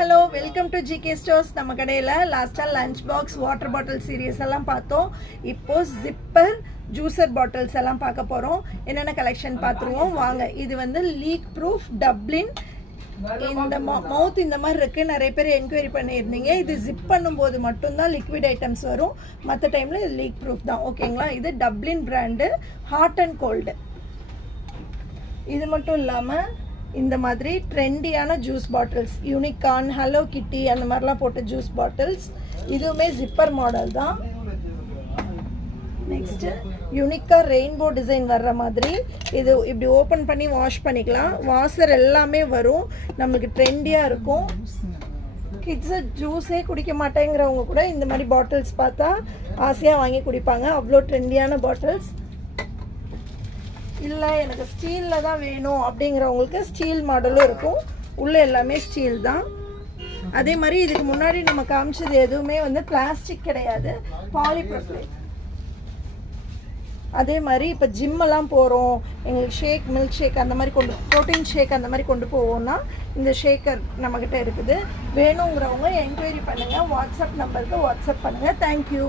Hello welcome to GK stores. நம்ம கடையில் லாஸ்ட்டாக lunch box water bottle series எல்லாம் பார்த்தோம். இப்போது ஜிப்பர் ஜூஸர் பாட்டில்ஸ் எல்லாம் பார்க்க போகிறோம். என்னென்ன கலெக்ஷன் பார்த்துருவோம் வாங்க. இது வந்து லீக் ப்ரூஃப் டப்ளின். இந்த மவுத் இந்த மாதிரி இருக்குது. நிறைய பேர் என்கொயரி பண்ணியிருந்தீங்க. இது ஜிப் பண்ணும்போது மட்டும்தான் லிக்விட் ஐட்டம்ஸ் வரும், மற்ற டைமில் இது லீக் ப்ரூஃப் தான். ஓகேங்களா? இது Dublin brand, hot and cold. இது மட்டும் இல்லாமல் இந்த மாதிரி ட்ரெண்டியான juice bottles, unicorn, hello kitty அந்த மாதிரிலாம் போட்ட ஜூஸ் பாட்டில்ஸ். இதுவுமே ஜிப்பர் மாடல் தான். நெக்ஸ்ட்டு யூனிக்காக ரெயின்போ டிசைன் வர்ற மாதிரி இது இப்படி ஓப்பன் பண்ணி வாஷ் பண்ணிக்கலாம். வாஷர் எல்லாமே வரும். நம்மளுக்கு ட்ரெண்டியாக இருக்கும். கிட்ஸு ஜூஸே குடிக்க மாட்டேங்கிறவங்க கூட இந்த மாதிரி பாட்டில்ஸ் பார்த்தா ஆசையாக வாங்கி குடிப்பாங்க. அவ்வளோ ட்ரெண்டியான பாட்டில்ஸ். இல்லை எனக்கு ஸ்டீலில் தான் வேணும் அப்படிங்கிறவங்களுக்கு ஸ்டீல் மாடலும் இருக்கும். உள்ளே எல்லாமே ஸ்டீல் தான். அதே மாதிரி இதுக்கு முன்னாடி நம்ம காமிச்சது எதுவுமே வந்து பிளாஸ்டிக் கிடையாது, பாலிப்ரொபிலேன். அதே மாதிரி இப்போ ஜிம்மெல்லாம் போகிறோம், எங்களுக்கு ஷேக், மில்க் ஷேக் அந்த மாதிரி ப்ரோட்டீன் ஷேக் அந்த மாதிரி கொண்டு போவோம்னா இந்த ஷேக்கர் நம்மக்கிட்ட இருக்குது. வேணுங்கிறவங்க என்கொயரி பண்ணுங்கள். வாட்ஸ்அப் நம்பருக்கு வாட்ஸ்அப் பண்ணுங்கள். தேங்க்யூ.